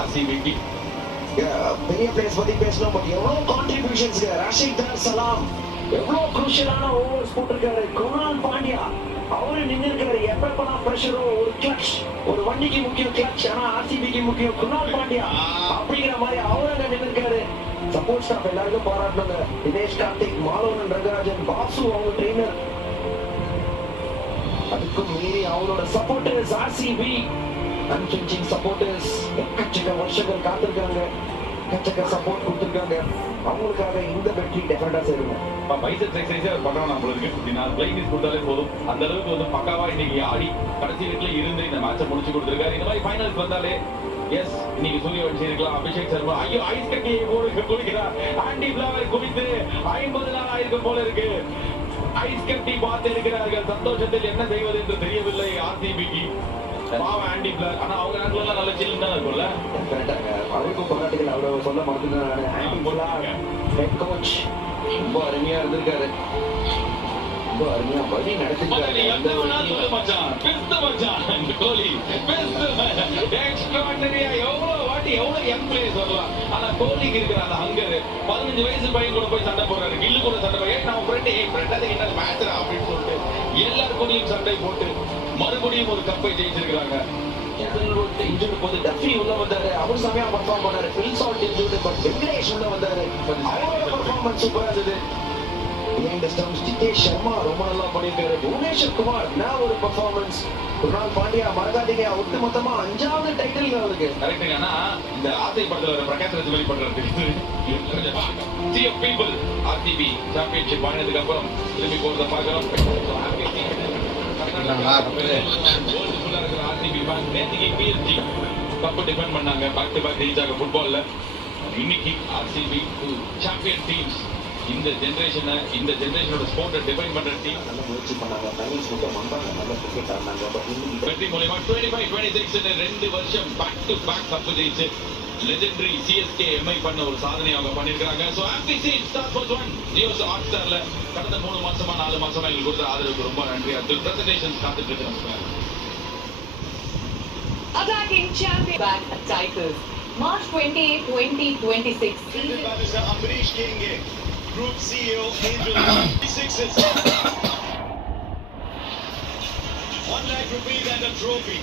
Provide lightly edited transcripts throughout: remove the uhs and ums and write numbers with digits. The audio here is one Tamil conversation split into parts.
ஆர்சிபிக்கு. பெரிய பிளேஸ் பத்தி பேசணும். பட் எவ்வளவு கான்ட்ரிபியூஷன்ஸ். ராஷித் தார் சலாம் எவ்வளவு குரூஷியலான ஓவர்ஸ் போட்டிருக்காரு. குணால் பாண்டியா அவரு நின்று இருக்காரு. எப்பப்பெல்லாம் பிரஷரோ ஒரு கிளட்ச், ஒரு வண்டிக்கு முக்கியம் கிளட்ச், ஆனா ஆர்சிபிக்கு முக்கியம் குணால் பாண்டியா அப்படிங்கிற மாதிரி அவரங்க நின்று இருக்காரு. சப்போர்ட் ஸ்டாஃப் எல்லாருக்கும் பாராட்டணுங்க. தினேஷ் கார்த்திக், மாலவன் ரங்கராஜன், பாசு அவங்க ட்ரெயினர், அதுக்கும் மீறி அவங்களோட சப்போர்ட்டர்ஸ் ஆர்சிபி அன்ஃபிளிஞ்சிங் சப்போர்ட்டர்ஸ் எக்கச்சக்க வருஷங்கள் காத்திருக்காங்க, எக்கச்சக்க சப்போர்ட் கொடுத்துருக்காங்க. அவங்களுக்காக இந்த வெற்றி டெஃபினட்டா சேருங்க. பைசெப்ஸ் எக்சர்சைஸ் அவர் பண்றான் நம்மளுக்கு. நான் பிளைண்ட் கொடுத்தாலே போதும், அந்த அளவுக்கு வந்து பக்காவா இன்னைக்கு ஆடி கடைசி வீட்டுல இருந்து இந்த மேட்சை முடிச்சு கொடுத்துருக்காரு. இந்த மாதிரி ஃபைனல்ஸ் வந்தாலே எஸ் இன்னைக்கு சூரிய வச்சிருக்கலாம். அபிஷேக் சர்மா ஐயோ ஐஸ் கட்டி குளிக்கிறார். ஆண்டி பிளாவர் குளித்து 50 நாள் ஆயிருக்கும் போல இருக்கு. ஐஸ் கட்டி பார்த்து இருக்கிறார்கள். சந்தோஷத்தில் என்ன செய்வது என்று தெரியவில்லை ஆர்சிபிக்கு. பாவம் ஆண்டி பிளார். ஆனா அவங்க நாட்டுல எல்லாம் நல்ல சில்லுன்னு தான் இருக்கும்ல. அவருக்கும் பாராட்டுகள். அவரை சொல்ல மறந்துதான். ஆண்டி பிளார் ஹெட் கோச் ரொம்ப அருமையா இருந்திருக்காரு. ரொம்ப அருமையா வழி நடத்திருக்காரு. எவ்வளவு யங் பிளேயர்ஸ் வரலாம். ஆனா கோலிக்கு இருக்கிற அந்த ஹங்கர் 15 வயசு பையன் கூட போய் சண்டை போடுறாரு. கில்லு கூட சண்டை போய் நம்ம ஃப்ரெண்ட் அது என்ன மேட்ச் அப்படின்னு சொல்லிட்டு எல்லாருக்கும் சண்டை போட்டு மறுபடியும் ஒரு கப்பை ஜெயிச்சிருக்காங்க. இன்ஜூர்டு போது டஃபி உள்ள வந்தாரு. அவர் செமையா பெர்ஃபார்ம் பண்ணாரு. Phil Salt injured, but Venkatesh உள்ள வந்தாரு. அவரோட பெர்ஃபார்மன்ஸ் சூப்பரா இருந்தது. Behind the stumps Jitesh Sharma ரொம்ப நல்லா பண்ணிருக்காரு. புவனேஸ்வர் குமார் நான் ஒரு பெர்ஃபார்மன்ஸ். குணால் பாண்டியா மறக்காதீங்க, ஒட்டுமொத்தமா 5வது டைட்டில் அவருக்கு. கரெக்ட்டுங்க. ஆனா இந்த ஆசை படத்துல வர பிரகாஷ் ராஜ் மாதிரி பண்றது sea of people. RCB championship வாங்கினதுக்கு அப்புறம் திரும்பி போறத பார்க்கலாம். கப்பு டிஃபெண்ட் பண்ணாங்க. பேக் டு பேக் ஜெயிச்சாங்க ஃபுட்பால்ல. இன்னைக்கு ஆர்சிபி சாம்பியன் டீம்ஸ். இந்த ஜெனரேஷனோட ஸ்போர்ட்டை டிஃபைன் பண்ற டீம் நல்ல முயற்சி பண்ணாங்க. ஃபைனல்ஸ் மட்டும் வந்தாங்க, நல்ல கிரிக்கெட் ஆடினாங்க. பட் வெற்றி மூலமா 25-26 2 வருஷம் பேக் டு பேக் கப்பு ஜெயிச்சு லெஜெண்டரி சிஎஸ்கே எம்ஐ பண்ண ஒரு சாதனை அவங்க பண்ணிருக்காங்க. சோ ஹாப்பி சீட் ஸ்டார் ஸ்போர்ட்ஸ் 1 ஜியோ ஹாட்ஸ்டார்ல கடந்த 3 மாசமா 4 மாசமா எங்களுக்கு கொடுத்த ஆதரவுக்கு ரொம்ப நன்றி. அது பிரசன்டேஷன்ஸ் காத்துட்டு இருக்கு நமக்கு. Attacking champion back titles March 28, 2026. Amrish Kenge, Group CEO, Angel 36s. 1 lakh rupees and a trophy.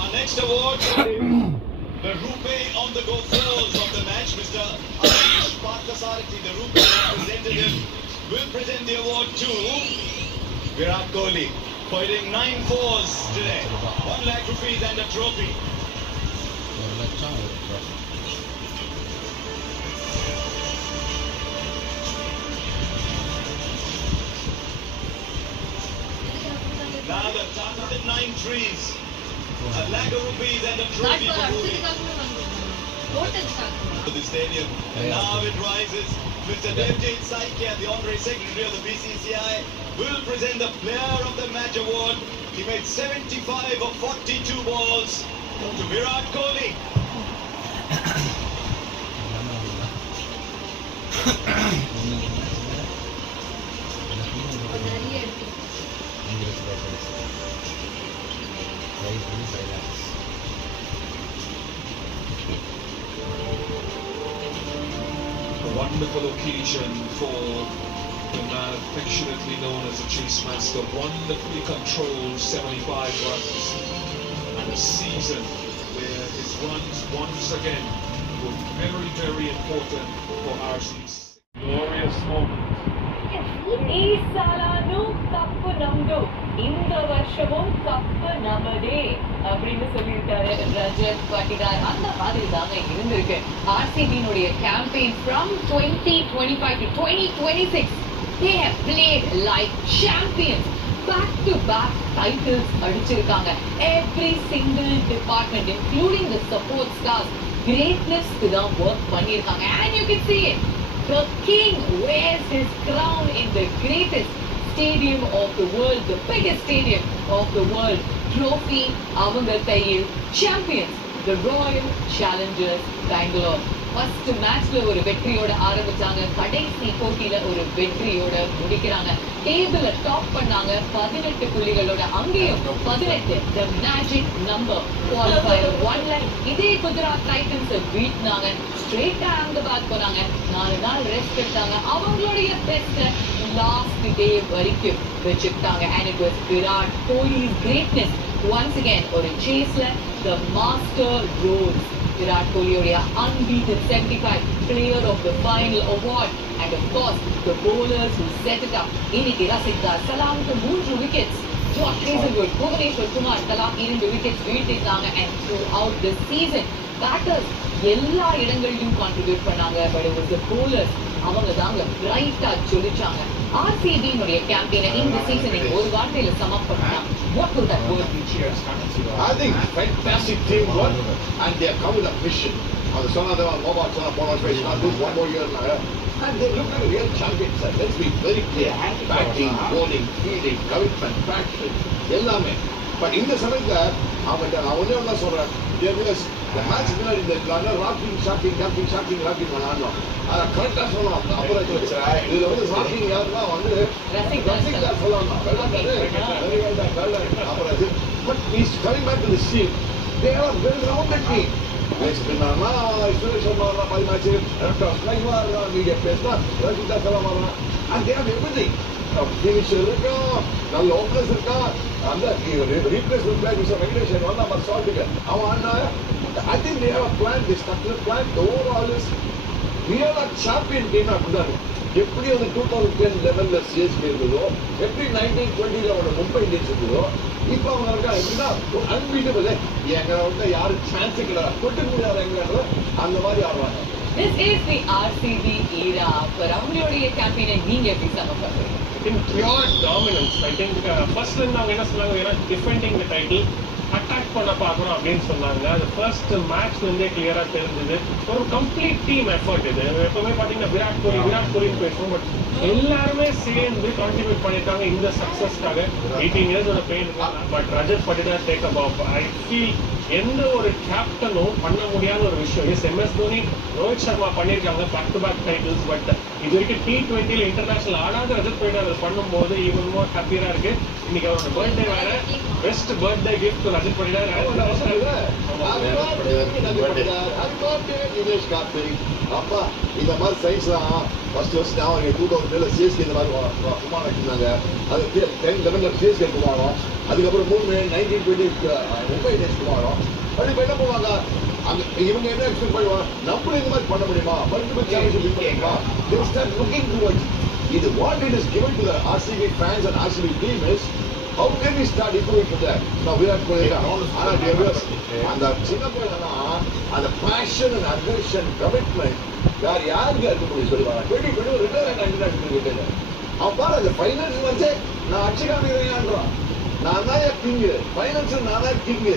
Our next award is the Rupe on the go fours of the match. Mr. Anish Parthasarathy, the Rupe representative, will present the award to Virat Kohli for hitting 9 fours today. 1 lakh rupees and a trophy. Now the targeted 9 trees. 1 lakh rupees and a trophy for Kohli. To the stadium. And now it rises. Mr. Devjit Saikia, the Honorary Secretary of the BCCI, will present the Player of the Match award. He made 75 of 42 balls to Virat Kohli. A wonderful occasion for the man affectionately known as the Chase Master. Wonderfully controlled 75 runs and a season where his runs once again were very, very important for RCB. Glorious moment. ಈ ಸಾಲನು ಕಪ್ಪು ನಮ್ದು, இந்த வருஷமும் கப்பு நமதே அப்படின்னு சொல்லியிருக்காரு ரஜத் பாட்டிகார். அந்த மாதிரி தாங்க இருந்திருக்கு ஆர்சிபியினுடைய campaign from 2025 to 2026. They have played like champions. Back to back titles அடிச்சிருக்காங்க. Every single department including the support staff greatness க்கு தான் work பண்ணிருக்காங்க. And you can see it. The king wears his crown in the greatest stadium of the world, the biggest stadium of the world. Trophy, அவங்க கையில் champions, the Royal Challengers Bangalore. First மேட்ச்ல ஒரு வெற்றியோட ஆரம்பிச்சாங்க, கடைசி போட்டியில ஒரு வெற்றியோட முடிக்கிறாங்க. டேபிள டாப் பண்ணாங்க 18 புள்ளிகளோட. அங்கேயும் 18 the magic number குவாலிஃபயர் 1ல இதே குஜராத் டைட்டன்ஸ் வீட்னாங்க. ஸ்ட்ரெயிட்டா அகமதாபாத் போனாங்க. 4 நாள் ரெஸ்ட் எடுத்தாங்க. அவங்களுடைய பெஸ்ட் லாஸ்ட் டே வரைக்கும் வச்சுட்டாங்க. and it was Virat கோஹ்லி's greatness once again ஒரு சேஸ்ல the master rose. Virat கோஹ்லியோட unbeaten 75 player of the final award and of course the bowlers who set it up. இன்னைக்கு ரசிக் தாஸ் சலாமுக்கு 3 wickets, Josh Hazlewood, Bhuvneshwar Kumar தலா 2 wickets வீழ்த்திட்டாங்க. and throughout the season batters எல்லா இடங்களிலும் கான்ட்ரிபியூட் பண்ணாங்க. but it was the bowlers, அவங்க தாங்க பிரைட்டா ஜொலிச்சாங்க. RCB உடைய கேம்பெயினை இந்த சீசனில் ஒரு வார்த்தையில சமப் பண்ணா what would that word be? I think fantastic teamwork and they have come with a mission. On the Sonata mobile Sona Polar Space, not this one more year now. And they look like a real champions. Let's be very clear. Batting, bowling, fielding, commitment, passion, எல்லாமே. But in the சமயத்துல நான் ஒண்ணே ஒண்ணா சொல்றேன். The match முன்னாடி இந்த rocking shocking camping shocking rocking விளையாடணும். அதை கரெக்டா சொல்லணும். அப்புறம் இதுல வந்து ராக்கிங் யாருன்னா வந்து ரசிக் தான் சொல்லணும். அப்புறம் but he's coming back to the scene. They are very rounded team. ஸ்பின்னர்னா Suresh Sharma மாதிரி மேட்ச் மீடியா பிளேஸ்னா ரசிக் தான் சொல்ல மாறான். and they have everything. Finisher இருக்கா, நல்ல ஓப்பனர்ஸ் இருக்கா, அந்த ரீப்ளேஸ்மெண்ட் பிளேயர் மிஸ்டர் வெங்கடேஷன் வந்து நம்ம சால்ட்டுக்கு அவன் அண்ணா. I think they have a plan, they structured plan. The overall is we are a champion team அப்படிதான். எப்படி வந்து 2010 லெவல்ல சிஎஸ்கே இருந்ததோ, எப்படி 1920ல அவனோட மும்பை இந்தியன்ஸ் இருந்ததோ, இப்போ அவங்க இருக்கா எப்படின்னா அன்பீட்டபிள். எங்களை வந்து யாரும் சான்ஸ் கிடையாது, கொட்டு முடியாது எங்களை, அந்த மாதிரி ஆடுவாங்க. This is the RCB era. पर அவங்களுடைய கேம்பெயினை நீங்க எப்படி சமப் பண்றீங்க? In pure dominance, I think first அவங்க என்ன சொன்னாங்க, டிஃபெண்டிங் தி டைட்டில், அட்டாக் பண்ண பார்க்கணும் அப்படின்னு சொன்னாங்க. அது ஃபர்ஸ்ட் மேட்ச்ல இருந்தே கிளியரா தெரிஞ்சது. ஒரு கம்ப்ளீட் டீம் எஃபர்ட் இது. எப்பவுமே பாத்தீங்கன்னா விராட் கோஹ்லின்னு பேசுவோம், பட் எல்லாருமே சேர்ந்து கான்ட்ரிபியூட் பண்ணிருக்காங்க இந்த சக்சஸ்க்காக. 18 years pain, but Rajat Patidar take up off. I feel எந்த ஒரு கேப்டனும் பண்ண முடியாத ஒரு விஷயம். MS தோனி, ரோஹித் சர்மா பண்ணியிருக்காங்க back to back titles. But இது வரைக்கும் T20 இன்டர்நேஷனல் ஆடாத ரஜத் பட்டிதார் அதை பண்ணும்போது ஈவன் மோர் ஹாப்பியா இருக்கு. இன்னைக்கு அவரோட பர்த்டே வேற. Best birthday gift Rajat Patidar. அப்பா இந்த மாதிரி சைன்ஸ் தான் ஃபர்ஸ்ட் நான் 2000 சிஎஸ்கே இந்த மாதிரி குமாரம் வச்சிருந்தாங்க. அது 10-11 சிஎஸ்கே குமாரம், அதுக்கப்புறம் 1920 மும்பை இந்தியன்ஸ் குமாரம். அப்படி இப்போ என்ன பண்ணுவாங்க, அங்க இவங்க என்ன எக்ஸ்பெக்ட் பண்ணுவாங்க, நம்மளும் இந்த மாதிரி பண்ண முடியுமா, மல்டிபிள் சாம்பியன்ஷிப் முடியுமா. They start looking towards இது. What it is given to the RCB fans and RCB team is how can we start improving from there. Now Virat Kohli அந்த சின்ன பையனா அந்த பேஷன் அண்ட் அக்ரெஷன் கமிட்மெண்ட் வேற யாருக்கு இருக்க முடியும் சொல்லுவாங்க. 2020 ரிட்டையர் ஆகிட்டு அவன் பாரு அந்த ஃபைனல்ஸ் வந்து நான் அடிச்சு காமிக்கிறேன்றான். நான் தான் கிங்கு, ஃபைனல்ஸ் நான் தான் கிங்கு.